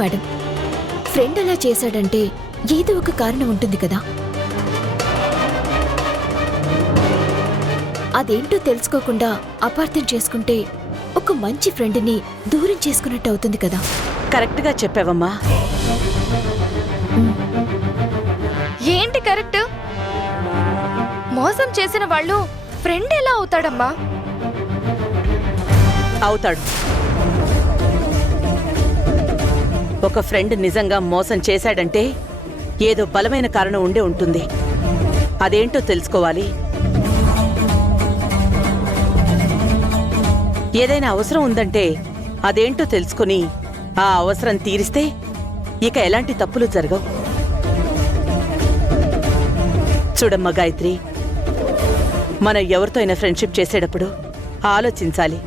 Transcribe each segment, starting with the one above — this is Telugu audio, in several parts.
మేడం, ఫ్రెండ్ అలా చేశాడంటే ఏదో ఒక కారణం ఉంటుంది కదా. అదేంటో తెలుసుకోకుండా అపార్థం చేసుకుంటే ఒక మంచి ఫ్రెండ్ని దూరం చేసుకున్నట్టు అవుతుంది కదా. కరెక్ట్గా చెప్పావమ్మా. ఏంటి కరెక్ట్? మోసం చేసిన వాళ్ళు ఫ్రెండ్ ఎలా అవుతాడమ్మా? అవుతాడు. ఒక ఫ్రెండ్ నిజంగా మోసం చేశాడంటే ఏదో బలమైన కారణం ఉండే ఉంటుంది. అదేంటో తెలుసుకోవాలి. ఏదైనా అవసరం ఉందంటే అదేంటో తెలుసుకుని ఆ అవసరం తీరిస్తే ఇక ఎలాంటి తప్పులు జరగవు. చూడమ్మా గాయత్రి, మనం ఎవరితో అయినా ఫ్రెండ్షిప్ చేసేటప్పుడు ఆలోచించాలి.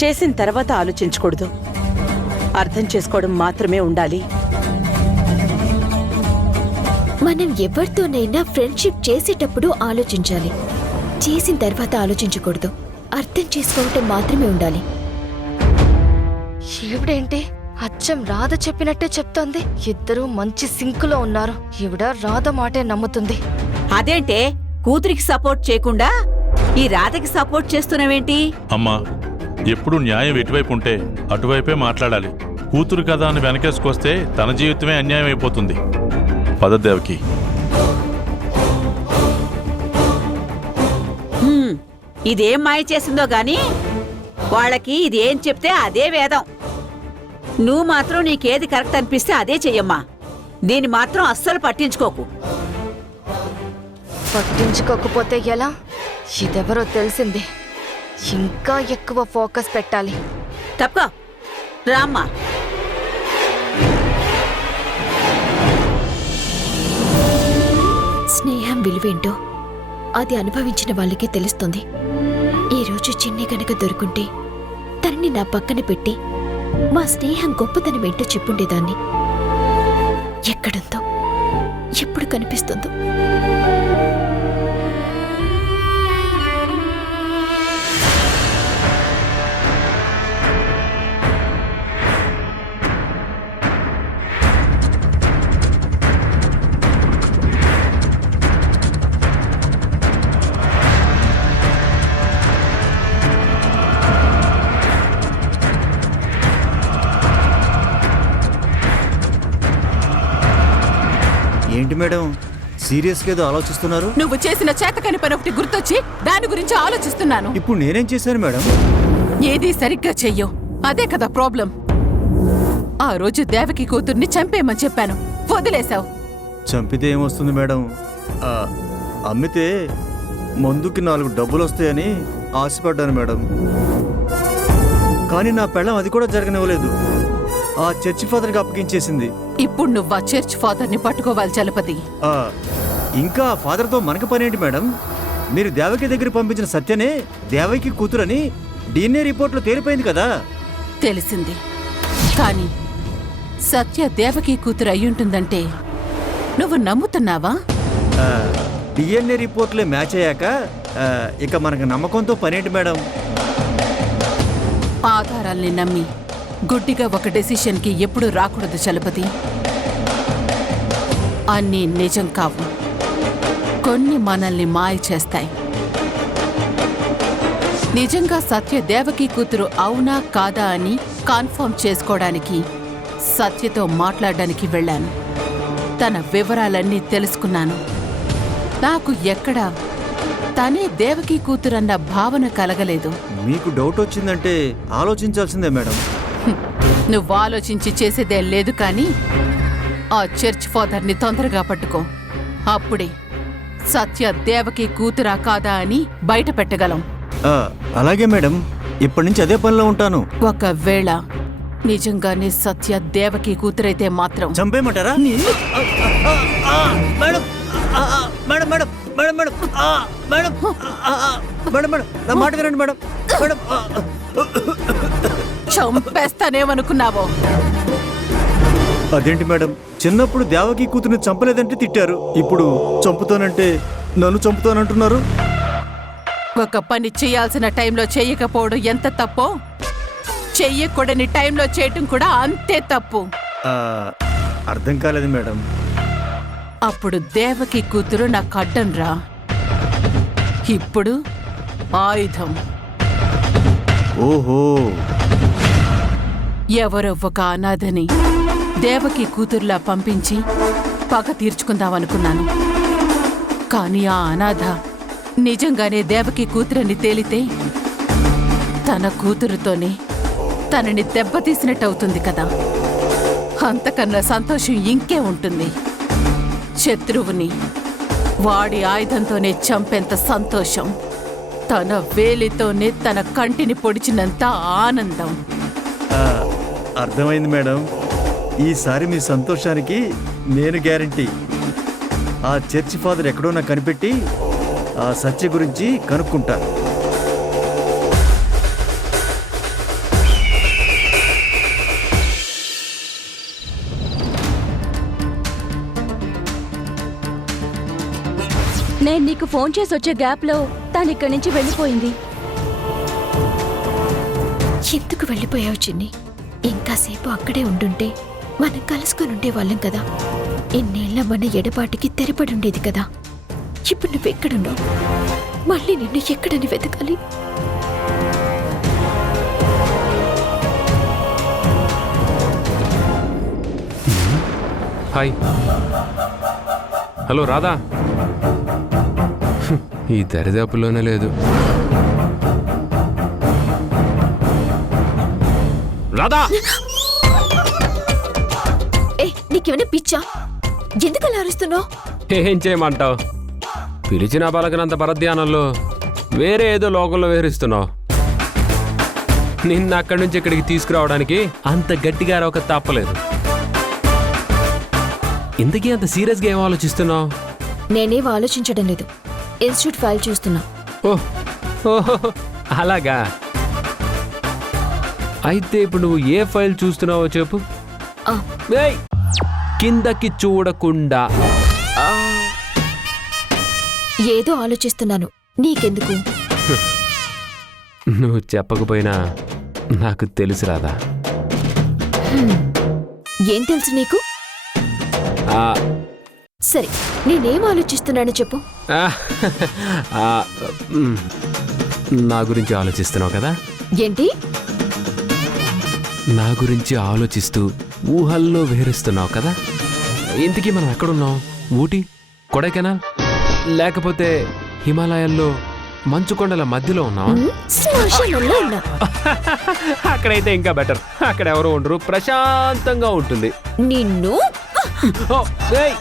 చేసిన తర్వాత ఆలోచించకూడదు. అర్థం చేసుకోవడం మాత్రమే ఉండాలి. మనం ఎవరితోనైనా ఫ్రెండ్షిప్ చేసేటప్పుడు ఆలోచించాలి. చేసిన తర్వాత ఆలోచించకూడదు. అర్థం చేసుకోవటం మాత్రమే ఉండాలి. ఈవిడేంటి అచ్చం రాధ చెప్పినట్టే చెప్తోంది. ఇద్దరూ మంచి సింకులో ఉన్నారు. ఈవిడ రాధ మాటే నమ్ముతుంది. అదేంటే కూతురికి సపోర్ట్ చేయకుండా ఈ రాధకి సపోర్ట్ చేస్తున్నావేంటి? అమ్మా, ఎప్పుడు న్యాయం ఎటువైపు ఉంటే అటువైపే మాట్లాడాలి. కూతురు కదా అని వెనకేసుకొస్తే తన జీవితమే అన్యాయం అయిపోతుంది. పదదేవకి, ఇదేం మాయ చేసిందో గాని వాళ్ళకి ఇదేం చెప్తే అదే వేదం. నువ్వు మాత్రం నీకేది కరెక్ట్ అనిపిస్తే అదే చెయ్యమ్మా. దీన్ని మాత్రం అస్సలు పట్టించుకోకు. పట్టించుకోకపోతే ఎలా? ఇదెవరో తెలిసింది. ఇంకా ఎక్కువ ఫోకస్ పెట్టాలి. తప్ప రామ్మా. స్నేహం విలువేంటో అది అనుభవించిన వాళ్ళకే తెలుస్తుంది. ఈరోజు చిన్ని గనక దొరుకుంటే తనని నా పక్కన పెట్టి మా స్నేహం గొప్పతనం ఏంటో చెప్పుండేదాన్ని. ఎక్కడుందో, ఎప్పుడు కనిపిస్తుందో. ఏంటి మేడం, సీరియస్గా ఏదో ఆలోచిస్తున్నారు? నువ్వు చేసిన చేతకాని పని ఒకటి గుర్తొచ్చి దాని గురించి ఆలోచిస్తున్నాను. ఇప్పుడు నేనేం చేశాను మేడం? ఏదీ సరిగ్గా చెయ్యవు. అదే కదా ప్రాబ్లం. ఆ రోజు దేవకి కూతుర్ని చంపేయమని చెప్పాను, వదిలేశావు. చంపితే ఏమొస్తుంది మేడం? అమ్మితే మందుకి 4 డబ్బులు వస్తాయని ఆశపడ్డాను మేడం. కానీ నా పెళ్ళం అది కూడా జరగనివ్వలేదు. ఆ చర్చి ఫాదర్కి అప్పగించేసింది. ఇప్పుడు నువ్వు ఆ చర్చ్ ఫాదర్ ని పట్టుకోవాలి చలపతి. ఇంకా ఫాదర్తో మనకు పనేంటి మేడం? మీరు దేవకి దగ్గర పంపించిన సత్యనే దేవకి కూతురని DNA రిపోర్ట్లో తేలిపోయింది కదా. తెలిసింది. కానీ సత్య దేవకి కూతురు అయ్యుంటుందంటే నువ్వు నమ్ముతున్నావా? DNA రిపోర్ట్లే మ్యాచ్ అయ్యాక ఇక మనకు నమ్మకంతో పనేంటి మేడం? ఆధారాల్ని నమ్మి గుడ్డిగా ఒక డెసిషన్కి ఎప్పుడు రాకూడదు చలపతి. అన్నీ నిజం కావు. కొన్ని మనల్ని మాయ చేస్తాయి. నిజంగా సత్య దేవకి కూతురు అవునా కాదా అని కన్ఫర్మ్ చేసుకోవడానికి సత్యతో మాట్లాడడానికి వెళ్ళాను. తన వివరాలన్నీ తెలుసుకున్నాను. నాకు ఎక్కడా తనే దేవకి కూతురన్న భావన కలగలేదు. మీకు డౌట్ వచ్చిందంటే ఆలోచించాల్సిందే మేడం. నువ్వు ఆలోచించి చేసేదేం లేదు. కానీ ఆ చర్చ్ ఫాదర్ని తొందరగా పట్టుకో. అప్పుడే సత్య దేవకి కూతురా కాదా అని బయట పెట్టగలం. అలాగే మేడం, ఇప్పటి నుంచి అదే పనిలో ఉంటాను. ఒకవేళ నిజంగానే సత్య దేవకి కూతురైతే మాత్రం చంపేయమంటారా? Madam madam madam madam madam madam madam madam నా మాట వినండి మేడం. మేడం చంపేస్తానేమనుకున్నావో? అదేంటి మేడం, చిన్నప్పుడు దేవకి కూతుర్ని చంపలేదంటే తిట్టారు. ఇప్పుడు చంపుతానంటే నన్ను చంపుతానంటున్నారు. ఒక పని చేయాల్సిన టైంలో చెయ్యకపోవడం ఎంత తప్పో చెయ్యకూడని టైంలో చేయటం కూడా అంతే తప్పు. ఆ, అర్థం కాలేదు మేడం. అప్పుడు దేవకి కూతురు నాకు అడ్డం రా. ఇప్పుడు ఆయుధం. ఓహో, ఎవరో ఒక అనాథని దేవకి కూతురులా పంపించి పగ తీర్చుకుందామనుకున్నాను. కానీ ఆ అనాథ నిజంగానే దేవకి కూతురని తేలితే తన కూతురుతోనే తనని దెబ్బతీసినట్టవుతుంది కదా. అంతకన్నా సంతోషం ఇంకే ఉంటుంది. శత్రువుని వాడి ఆయుధంతోనే చంపేంత సంతోషం, తన వేలితోనే తన కంటిని పొడిచినంత ఆనందం. ఆ, అర్థమైంది మేడం. ఈసారి మీ సంతోషానికి నేను గ్యారంటీ. ఆ చర్చి ఫాదర్ ఎక్కడో నాకు కనిపెట్టి ఆ సత్య గురించి కనుక్కుంటాను. నేను నీకు ఫోన్ చేసి వచ్చే గ్యాప్లో తను ఇక్కడి నుంచి వెళ్ళిపోయింది. ఎందుకు వెళ్ళిపోయావు చిన్ని? ఇంకాసేపు అక్కడే ఉండుంటే మనం కలుసుకొని ఉండేవాళ్ళం కదా. ఇన్నేళ్ల మన ఎడబాటికి తెరపడి ఉండేది కదా. ఇప్పుడు నువ్వెక్కడున్నావు? మళ్ళీ నిన్ను ఎక్కడని వెతకాలి? హాయ్. హలో రాధా. ఈ దరిదాపుల్లోనే లేదు. రాధా, ఏ నీకేమైనా పిచ్చా? ఎందుకు అలా అరుస్తున్నావు? ఏం చేయమంటావు? పిలిచిన పలకనంత పరధ్యానంలో వేరే ఏదో లోకంలో విహరిస్తున్నావు. నిన్న అక్కడి నుంచి ఇక్కడికి తీసుకురావడానికి అంత గట్టిగా అరవక తప్పలేదు. ఇంతకీ అంత సీరియస్గా ఏం ఆలోచిస్తున్నావు? నేనేం ఆలోచించడం లేదు. ఇన్స్టిట్యూట్ ఫైల్ చూస్తున్నా. ఓహో, అలాగా. అయితే ఇప్పుడు నువ్వు ఏ ఫైల్ చూస్తున్నావో చెప్పు. ఆ, ఏయ్, కిందకి చూడకుండా. ఏదో ఆలోచిస్తున్నాను. నీకెందుకు? నువ్వు చెప్పకపోయినా నాకు తెలుసు రాదా. ఏం తెలుసు నీకు? ఆ, సరే, నేనేం ఆలోచిస్తున్నానో చెప్పు. ఆ, ఆ, నా గురించి ఆలోచిస్తున్నావు కదా. ఏంటి? నా గురించి ఆలోచిస్తూ ఊహల్లో విహరిస్తున్నావు కదా. ఇంతకీ మనం ఎక్కడున్నాం? ఊటీ, కొడైకెనాల్, లేకపోతే హిమాలయాల్లో మంచుకొండల మధ్యలో ఉన్నావా? శ్మశానంలో ఉన్నా. అక్కడైతే ఇంకా బెటర్. అక్కడ ఎవరు ఉండరు, ప్రశాంతంగా ఉంటుంది. నిన్ను ఓ, ఏయ్,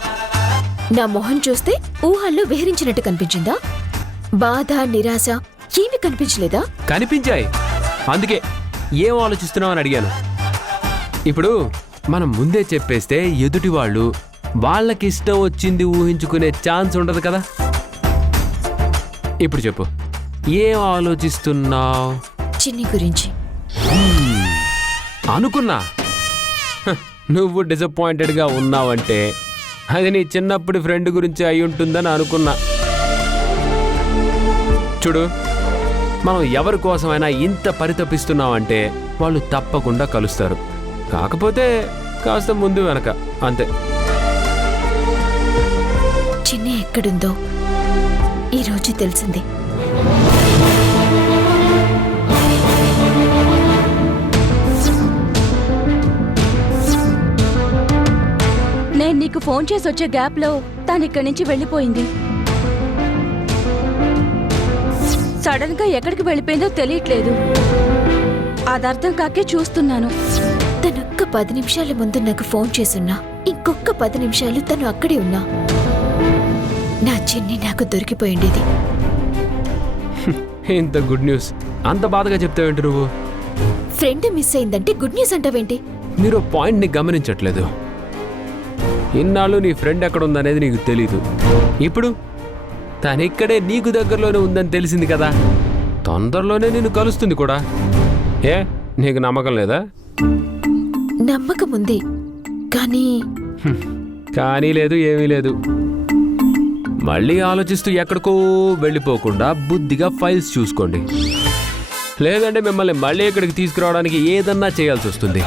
నా మొహం చూస్తే ఊహల్లో విహరించినట్టు కనిపించిందా? బాధ, నిరాశ ఏమీ కనిపించలేదా? కనిపించాయి. అందుకే ఏం ఆలోచిస్తున్నావు అని అడిగాను. ఇప్పుడు మనం ముందే చెప్పేస్తే ఎదుటి వాళ్ళు వాళ్ళకిష్టం వచ్చింది ఊహించుకునే ఛాన్స్ ఉండదు కదా. ఇప్పుడు చెప్పు, ఏం ఆలోచిస్తున్నావు? చిన్ని గురించి. అనుకున్నా. హ, నువ్వు డిసప్పాయింటెడ్గా ఉన్నావంటే అది నీ చిన్నప్పుడు ఫ్రెండ్ గురించి అయి ఉంటుందని అనుకున్నా. చూడు, మనం ఎవరి కోసమైనా ఇంత పరితపిస్తున్నామంటే వాళ్ళు తప్పకుండా కలుస్తారు. కాకపోతే కాస్త ముందు వెనక అంతే. చిన్ని ఎక్కడుందో ఈరోజు తెలిసింది. నేను నీకు ఫోన్ చేసి వచ్చే గ్యాప్లో తను ఇక్కడి నుంచి వెళ్ళిపోయింది. సడన్ గా ఎక్కడికి వెళ్ళిపోయిందో తెలియట్లేదు. అది అర్థం కాకే చూస్తున్నాను. తనొక్క 10 నిమిషాల ముందు నాకు ఫోన్ చేసున్నా, ఇంకొక 10 నిమిషాలు తను అక్కడే ఉన్నా, నా చిన్ని నాకు దొరికిపోయిండేది. ఇంత గుడ్ న్యూస్ అంత బాధగా చెప్తావేంటి నువ్వు? ఫ్రెండ్ మిస్ అయిందంటే గుడ్ న్యూస్ అంటావేంటి? మీరు పాయింట్ని గమనించట్లేదు. ఇన్నాళ్ళు నీ ఫ్రెండ్ ఎక్కడ ఉందనేది నీకు తెలీదు. ఇప్పుడు తనిక్కడే నీకు దగ్గరలోనే ఉందని తెలిసింది కదా. తొందరలోనే నిన్ను కలుస్తుంది కూడా. ఏ, నీకు నమ్మకం లేదా? నమ్మకం ఉంది, కానీ కానీ లేదు, ఏమీ లేదు. మళ్ళీ ఆలోచిస్తూ ఎక్కడికో వెళ్ళిపోకుండా బుద్ధిగా ఫైల్స్ చూసుకోండి. లేదంటే మిమ్మల్ని మళ్ళీ ఇక్కడికి తీసుకురావడానికి ఏదన్నా చేయాల్సి వస్తుంది.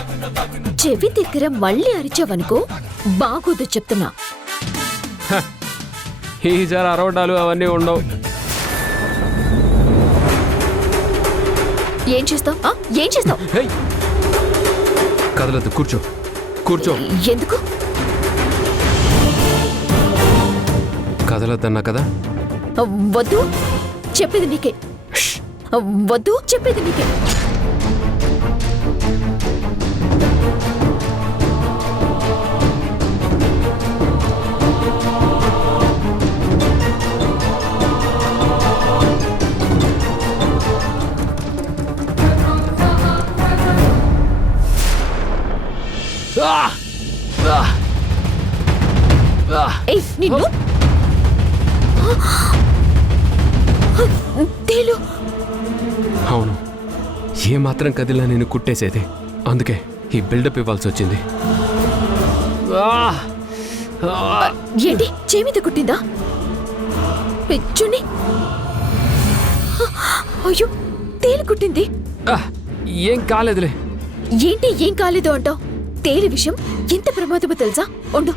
చెవి దగ్గర మళ్ళీ అరిచావనుకో బాగోదు చెప్తున్నా. ఈసారి అరవడాలు అవన్నీ ఉండవు. ఏం చేస్తావు? ఏం చేస్తావు? హేయ్! కదలదు, కూర్చో కూర్చో. ఎందుకు కదలద్దన్నా కదా. వద్దు చెప్పేది నీకే. వద్దు చెప్పేది నీకే. ఏయ్, నిన్ను తేలు. అవును, ఏ మాత్రం కదిలా నేను కుట్టేసేది. అందుకే ఈ బిల్డప్ ఇవ్వాల్సి వచ్చింది. ఏంటి చేమిత కుట్టిందా? చూని. అయ్యో, తేలు కుట్టింది. ఏం కాలేదులే. ఏంటి ఏం కాలేదు అంటావు? తేలి విషయం ఎంత ప్రమాదమో తెలుసా? ఉండు.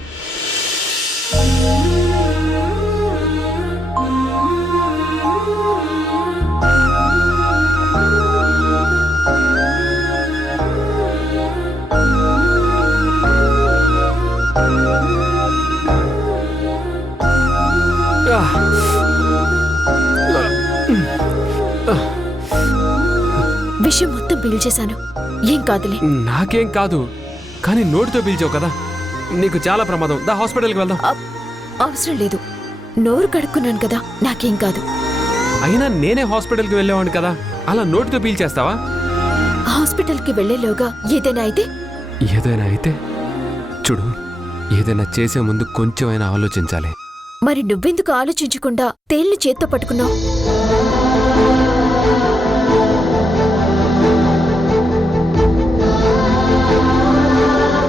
విషయం మొత్తం పీల్చేశాను. ఏం కాదులే. నాకేం కాదు, కానీ నోటితో పీల్చావు కదా, నీకు చాలా ప్రమాదం. దా హాస్పిటల్కి వెళ్దాం. అవసరం లేదు, నోరు కడుక్కున్నాను కదా, నాకేం కాదు. అయినా నేనే హాస్పిటల్కి వెళ్ళేవాడిని కదా, అలా నోటితో పీల్చేస్తావా? హాస్పిటల్కి వెళ్లేలోగా ఏదైనా అయితే? ఏదైనా అయితే చూడు, ఏదైనా చేసే ముందు కొంచెమైనా ఆలోచించాలి. మరి నువ్వెందుకు ఆలోచించకుండా తేల్ని చేత్తో పట్టుకున్నావు?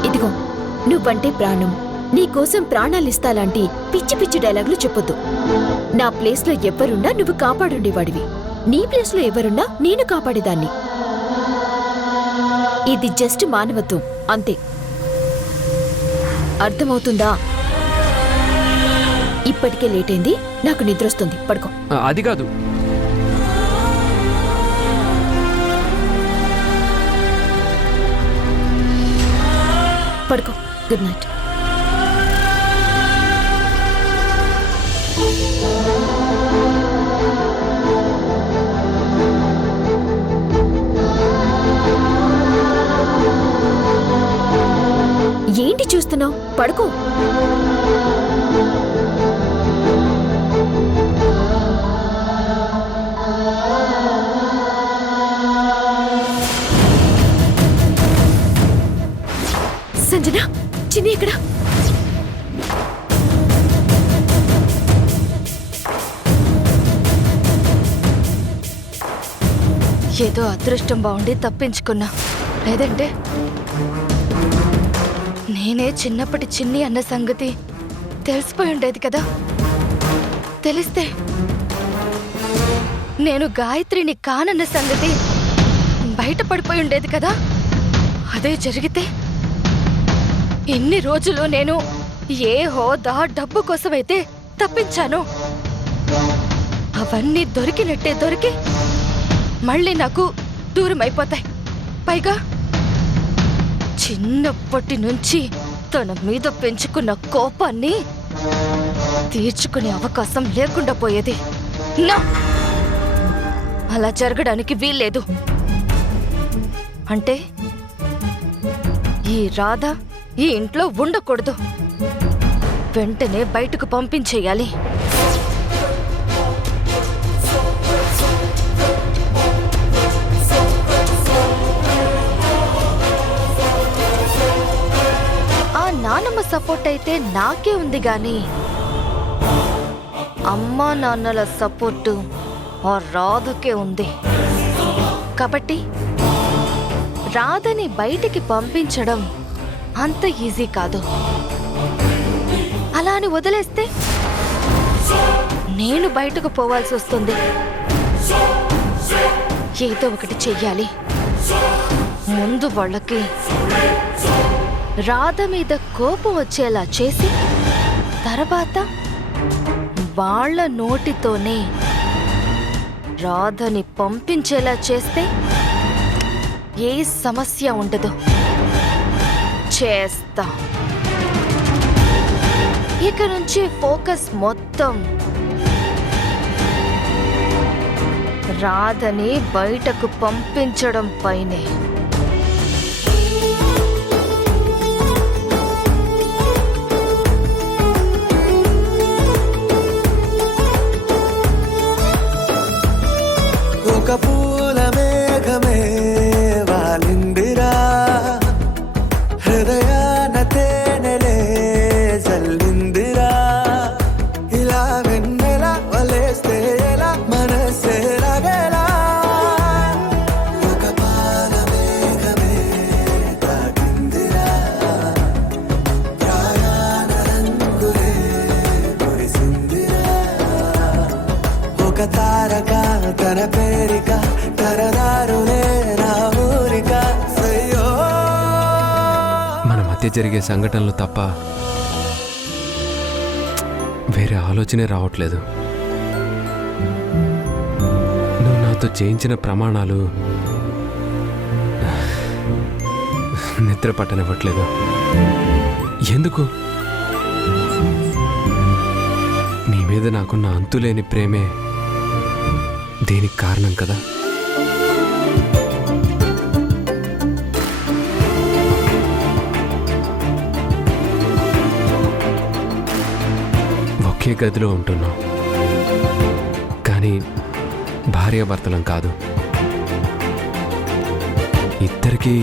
ఇదిగో, నువ్వంటే ప్రాణం, నీకోసం ప్రాణాలిస్తాలాంటి పిచ్చి పిచ్చి డైలాగులు చెప్పొద్దు. నా ప్లేస్లో ఎవరున్నా నువ్వు కాపాడుండేవాడివి, నీ ప్లేస్లో ఎవరున్నా నేను కాపాడేదాన్ని. ఇది జస్ట్ మానవత్వం అంతే. అర్థమవుతుందా? ఇప్పటికే లేట్ అయింది, నాకు నిద్రొస్తుంది, పడుకో. అది కాదు. పడుకో. Good night. ఏంటి చూస్తున్నావు? పడుకో. సంజన, చిన్ని ఎక్కడ? ఏదో అదృష్టం బాగుండి తప్పించుకున్నా, లేదంటే నేనే చిన్నప్పటి చిన్ని అన్న సంగతి తెలిసిపోయి ఉండేది కదా. తెలిస్తే నేను గాయత్రిని కానన్న సంగతి బయటపడిపోయి ఉండేది కదా. అదే జరిగితే ఇన్ని రోజులు నేను ఏ హోదా డబ్బు కోసమైతే తప్పించాను, అవన్నీ దొరికి మళ్ళీ నాకు దూరం అయిపోతాయి. పైగా చిన్నప్పటి నుంచి తన మీద పెంచుకున్న కోపాన్ని తీర్చుకునే అవకాశం లేకుండా పోయేది. నా అలా జరగడానికి వీల్లేదు. అంటే ఈ రాధ ఈ ఇంట్లో ఉండకూడదు, వెంటనే బయటకు పంపించేయాలి. ఆ నానమ్మ సపోర్ట్ అయితే నాకే ఉంది గాని అమ్మా నాన్నల సపోర్టు ఆ రాధకే ఉంది. కాబట్టి రాధని బయటికి పంపించడం అంత ఈజీ కాదు. అలా అని వదిలేస్తే నేను బయటకు పోవాల్సి వస్తుంది. ఏదో ఒకటి చెయ్యాలి. ముందు వాళ్ళకి రాధ మీద కోపం వచ్చేలా చేసి తర్వాత వాళ్ళ నోటితోనే రాధని పంపించేలా చేస్తే ఏ సమస్య ఉండదు. చేస్తా. ఇక నుంచి ఫోకస్ మొత్తం రాధని బయటకు పంపించడం పైనే. ఒక పూల మేఘమే వాలిందిరా, హృదయాన తేనెలే జల్లిందిరా, ఇలా వెన్నెల వలేస్తే ఎలా మనసే లాగేలా. ఒక పాల మేఘమే తాకిందిరా, ప్రాయాణ రంగులే కురిసిందిరా, ఒక తారక తన పేరిక తరదారులే నా ఊరిక. సయ్యో మన మధ్య జరిగే సంఘటనలు తప్ప వేరే ఆలోచనే రావట్లేదు. నువ్వు నాతో చేయించిన ప్రమాణాలు నిద్ర పట్టనివ్వట్లేదు. ఎందుకు? నీ మీద నాకున్న అంతులేని ప్రేమే దీనికి కారణం కదా. ఒకే గదిలో ఉంటున్నాం, కానీ భార్యాభర్తలం కాదు. ఇద్దరికీ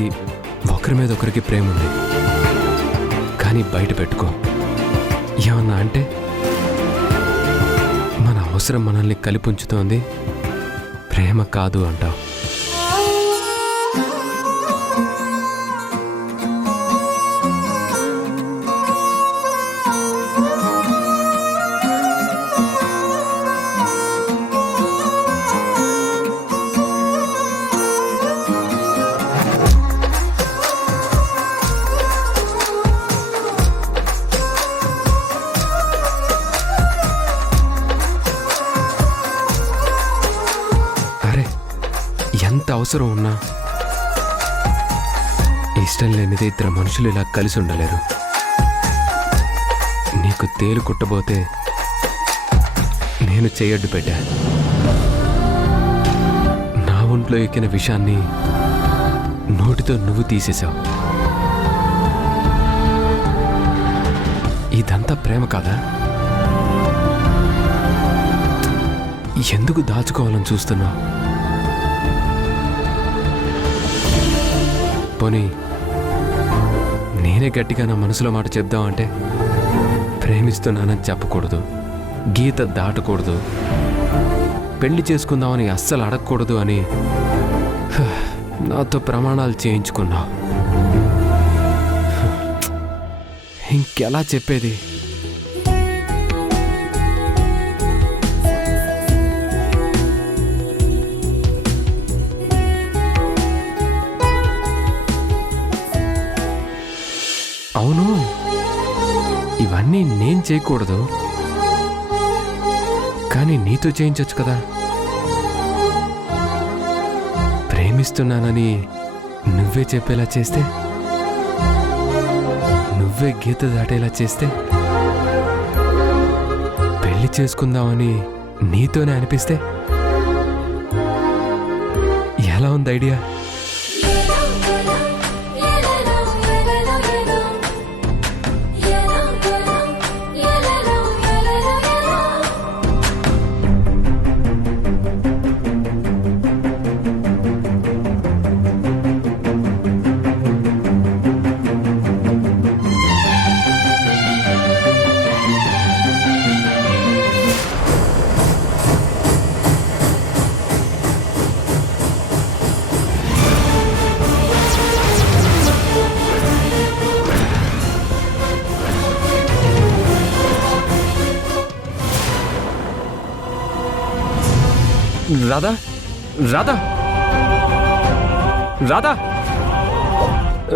ఒకరి మీద ఒకరికి ప్రేమ ఉంది, కానీ బయట పెట్టుకో. ఏమన్నా అంటే మన అవసరం మనల్ని కలిపుంచుతోంది, ప్రేమ కాదు అంటావు. ఎంత అవసరం ఉన్నా ఇష్టం లేనిది ఇద్దరు మనుషులు ఇలా కలిసి ఉండలేరు. నీకు తేలు కుట్టబోతే నేను చెయ్యడ్డు పెట్టా. నా ఒంట్లో ఎక్కిన విషాన్ని నోటితో నువ్వు తీసేశావు. ఇదంతా ప్రేమ కాదా? ఎందుకు దాచుకోవాలని చూస్తున్నావు? పోనీ నేనే గట్టిగా నా మనసులో మాట చెప్దామంటే ప్రేమిస్తున్నానని చెప్పకూడదు, గీత దాటకూడదు, పెళ్లి చేసుకుందామని అస్సలు అడగకూడదు అని నాతో ప్రమాణాలు చేయించుకున్నావు. ఇంకెలా చెప్పేది? అవును, ఇవన్నీ నేను చేయకూడదు, కానీ నీతో చేయించొచ్చు కదా. ప్రేమిస్తున్నానని నువ్వే చెప్పేలా చేస్తే, నువ్వే గీత దాటేలా చేస్తే, పెళ్లి చేసుకుందామని నీతోనే అనిపిస్తే ఎలా ఉంది ఐడియా? రాధా, రాధా, రాధా,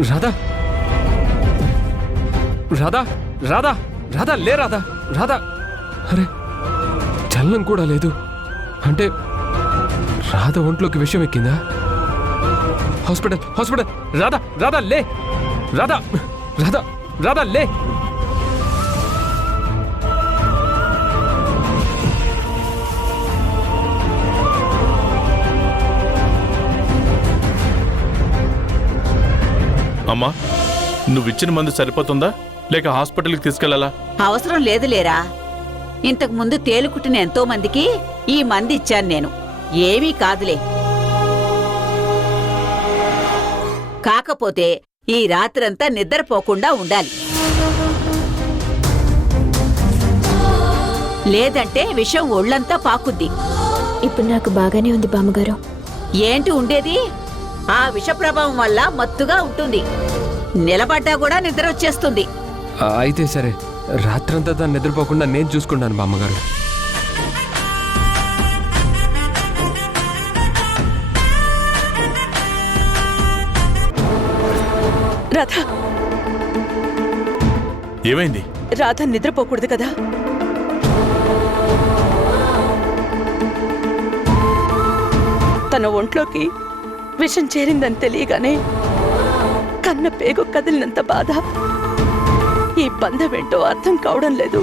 రాధా రాధా రాధా రాధా లే రాధా రాధా అరే చలనం కూడా లేదు అంటే రాధ ఒంట్లోకి విషయం ఎక్కిందా హాస్పిటల్ హాస్పిటల్ రాధా రాధా లే రాధా రాధా రాధా లే అమ్మా నువ్విచ్చిన మందు సరిపోతుందా లేక హాస్పిటల్కి తీసుకెళ్లాలా? అవసరం లేదులేరా. ఇంతకు ముందు తేలుకుట్టిన ఎంతో మందికి ఈ మంది ఇచ్చాను నేను. ఏమీ కాదులే. కాకపోతే ఈ రాత్రంతా నిద్రపోకుండా ఉండాలి. లేదంటే విషం ఒళ్ళంతా పాకుద్ది. ఇప్పుడు నాకు బాగానే ఉంది బామ్మగారు. ఏంటి ఉండేది? ఆ విష ప్రభావం వల్ల మత్తుగా ఉంటుంది. నిలబడ్డా కూడా నిద్ర వచ్చేస్తుంది. అయితే సరే, రాత్రంతా దాన్ని నిద్రపోకుండా నేను చూసుకుంటాను బామ్మగారు. రాధ ఏమైంది? రాధ నిద్రపోకూడదు కదా? తన ఒంట్లోకి విషం చేరిందని తెలియగానే కన్న పేగు కదిలినంత బాధ. ఈ బంధం ఏంటో అర్థం కావడం లేదు.